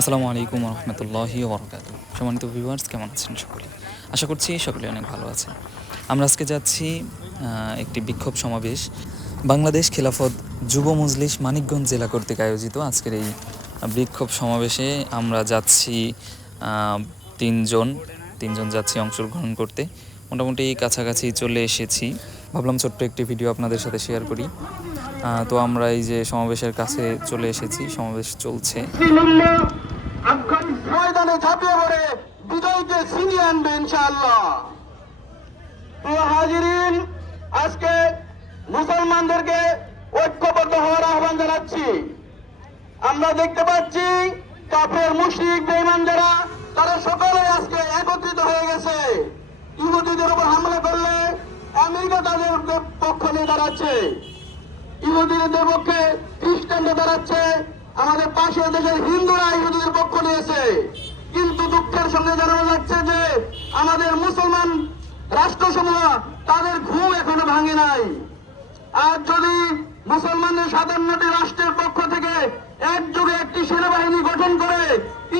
আসসালামু আলাইকুম রহমতুল্লাহি বরকাত সম্মানিত ভিউয়ার্স কেমন আছেন সকলে? আশা করছি সকলে অনেক ভালো আছেন। আমরা আজকে যাচ্ছি একটি বিক্ষোভ সমাবেশ। বাংলাদেশ খেলাফত যুব মজলিস মানিকগঞ্জ জেলা কর্তৃক আয়োজিত আজকের এই বিক্ষোভ সমাবেশে আমরা যাচ্ছি তিনজন তিনজন যাচ্ছি অংশগ্রহণ করতে। মোটামুটি কাছাকাছি চলে এসেছি। ভাবলাম ছোট্ট একটি ভিডিও আপনাদের সাথে শেয়ার করি। তো আমরা এই যে সমাবেশের কাছে চলে এসেছি, সমাবেশ চলছে। আজকে মুসলমানদেরকে ঐক্যবদ্ধ হওয়ার আহ্বান জানাচ্ছি। আমরা দেখতে পাচ্ছি কাফের, মুশরিক, বেঈমান যারা, তারা সকলে আজকে একত্রিত হয়ে গেছে। ইহুদিদের উপর হামলা করলে আমেরিকা তাদের পক্ষ নিয়ে দাঁড়াচ্ছে। ইহুদিদের পক্ষে খ্রিস্টানরা দাঁড়াচ্ছে আমাদের পাশের দেশের হিন্দুরা ইহুদিদের পক্ষ নিয়েছে। কিন্তু দুঃখের সঙ্গে জানানো যাচ্ছে যে, আমাদের মুসলমান রাষ্ট্রসমূহ তাদের ঘুম এখনও ভাঙে নাই। আর যদি মুসলমানদের সাতান্নটি রাষ্ট্রের পক্ষ থেকে একযোগে একটি সেনাবাহিনী গঠন করে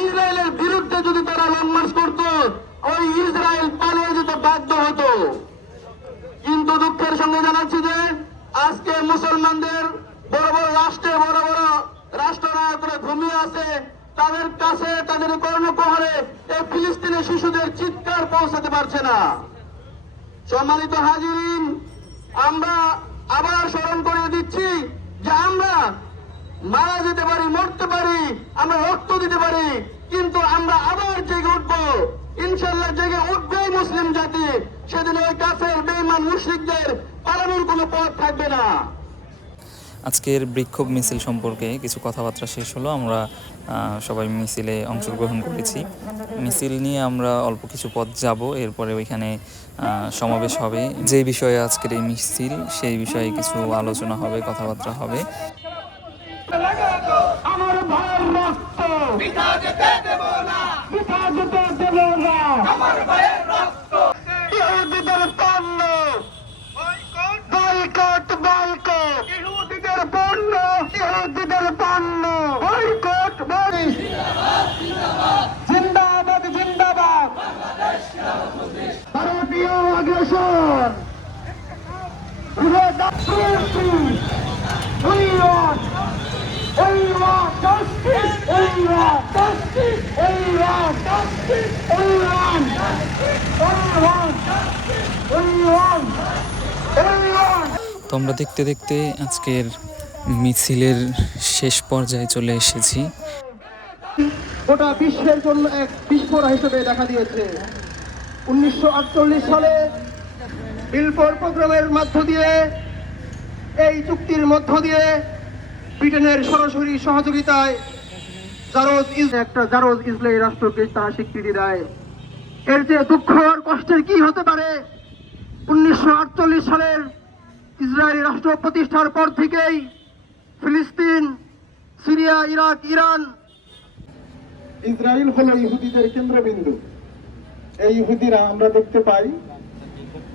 ইসরায়েলের বিরুদ্ধে যদি তারা লং মার্চ করত, ওই ইসরায়েল পালিয়ে যেতে বাধ্য হতো। কিন্তু দুঃখের সঙ্গে জানাচ্ছি যে আজকে মুসলমানদের বড় বড় রাষ্ট্রে, বড় বড় রাষ্ট্রনায়করা ঘুমিয়ে আছে, তাদের কাছে, তাদের কর্ণকোহরে এই ফিলিস্তিনের শিশুদের চিৎকার পৌঁছাতে পারছে না। সম্মানিত হাজিরিন, আমরা আবার স্মরণ করে দিচ্ছি যে আমরা মারা যেতে পারি, মরতে পারি, আমরা রক্ত দিতে পারি, কিন্তু আমরা আবার জেগে উঠবো। ইনশাল্লাহ জেগে উঠবেই মুসলিম জাতি। সেদিন ওই কাফের বেইমান মুশরিকদের কোনো পথ থাকবে না। আজকের বিক্ষোভ মিছিল সম্পর্কে কিছু কথাবার্তা শেষ হলো। আমরা সবাই মিছিলে অংশগ্রহণ করেছি। মিছিল নিয়ে আমরা অল্প কিছু পথ যাব এরপরে ওইখানে সমাবেশ হবে। যে বিষয়ে আজকের এই মিছিল সেই বিষয়ে কিছু আলোচনা হবে কথাবার্তা হবে। আমার ভাইয়ের রক্ত পিতা যেতে দেব না পিতা যেতে দেব না আমার ভাইয়ের রক্ত ইহুদিদের পণ্য বয়কট বয়কট বয়কট ইহুদিদের পণ্য ইহুদিদের পণ্য বয়কট বয়কট জিন্দাবাদ জিন্দাবাদ ভারতীয় আগ্রাসন We want, we want justice, we want justice, we want justice, we want, we want, we want, we want. তো আমরা দেখতে দেখতে আজকের মিছিলের শেষ পর্যায়ে চলে এসেছি। গোটা বিশ্বের জন্য এক বিস্ফোরণ হিসেবে দেখা দিয়েছে। উনিশশো আটচল্লিশ সালে বিলফোর প্রোগ্রামের মধ্য দিয়ে এই চুক্তির মধ্য দিয়ে ব্রিটেনের সরাসরি সহযোগিতায় জারোজ একটা জারোজ ইসরায়েল রাষ্ট্রকে তারা স্বীকৃতি দেয়। এর যে দুঃখ আর কষ্টের কি হতে পারে? উনিশশো আটচল্লিশ সালের ইসরায়েলি রাষ্ট্র প্রতিষ্ঠার পর থেকেই ফিলিস্তিন, সিরিয়া, ইরাক, ইরান ইসরায়েল হলো ইহুদিদের কেন্দ্রবিন্দু। এই ইহুদিরা আমরা দেখতে পাই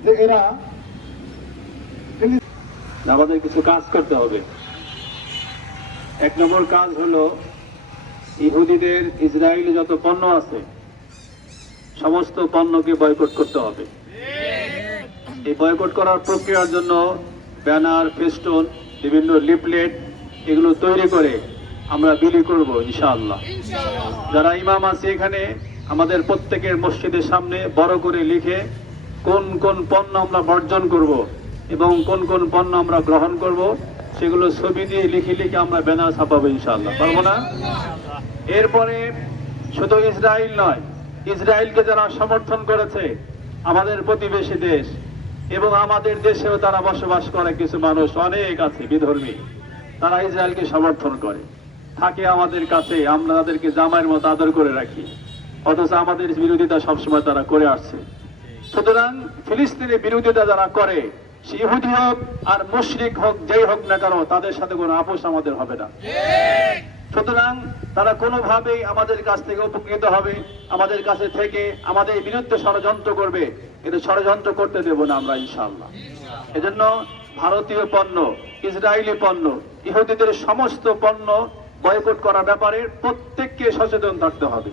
যে এরা আমাদের কিছু কাজ করতে হবে। এক নম্বর কাজ হলো, ইহুদিদের ইসরায়েলে যত পণ্য আছে, সমস্ত পণ্যকে বয়কট করতে হবে। এই বয়কট করার প্রক্রিয়ার জন্য ব্যানার, ফেস্টুন, বিভিন্ন লিফলেট, এগুলো তৈরি করে আমরা বিলি করব, ইনশাআল্লাহ। যারা ইমাম আছে এখানে, আমাদের প্রত্যেকের মসজিদের সামনে বড় করে লিখে কোন কোন পণ্য আমরা বর্জন করব এবং কোন কোন পণ্য আমরা গ্রহণ করব, সেগুলো ছবি দিয়ে লিখে লিখে আমরা ব্যানার ছাপাবো ইনশাআল্লাহ। পারব না? এরপরে শুধু ইসরায়েল নয় ইসরায়েলকে যারা সমর্থন করেছে, আমাদের প্রতিবেশী দেশ এবং আমাদের দেশেও তারা বসবাস করে কিছু মানুষ, অনেক আছে বিধর্মী। তারা ইসরায়েলকে সমর্থন করে। থাকে আমাদের কাছে, আমরা তাদেরকে জামাইয়ের মতো আদর করে রাখি। অথচ আমাদের বিরোধিতা সবসময় তারা করে আসছে। সুতরাং ফিলিস্তিনের বিরোধিতা যারা করে সে ইহুদি হোক আর মুশরিক হোক, যেই হোক না কেন, তাদের সাথে কোনো আপোষ আমাদের হবে না। সুতরাং তারা কোনোভাবেই আমাদের কাছ থেকে উপকৃত হবে, আমাদের কাছে থেকে আমাদের বিরুদ্ধে ষড়যন্ত্র করবে, কিন্তু ষড়যন্ত্র করতে দেব না আমরা, ইনশাআল্লাহ। এজন্য ভারতীয় পণ্য, ইসরায়েলি পণ্য, ইহুদিদের সমস্ত পণ্য বয়কট করার ব্যাপারে প্রত্যেককে সচেতন থাকতে হবে।